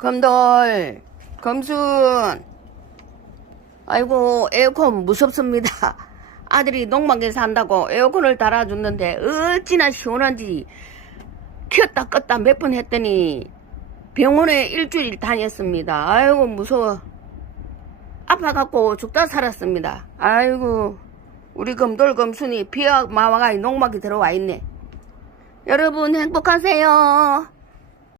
검돌, 검순. 아이고, 에어컨 무섭습니다. 아들이 농막에 산다고 에어컨을 달아줬는데 어찌나 시원한지 켰다 껐다 몇 번 했더니 병원에 일주일 다녔습니다. 아이고, 무서워. 아파갖고 죽다 살았습니다. 아이고, 우리 검돌 검순이 비와 마와가 농막에 들어와 있네. 여러분 행복하세요.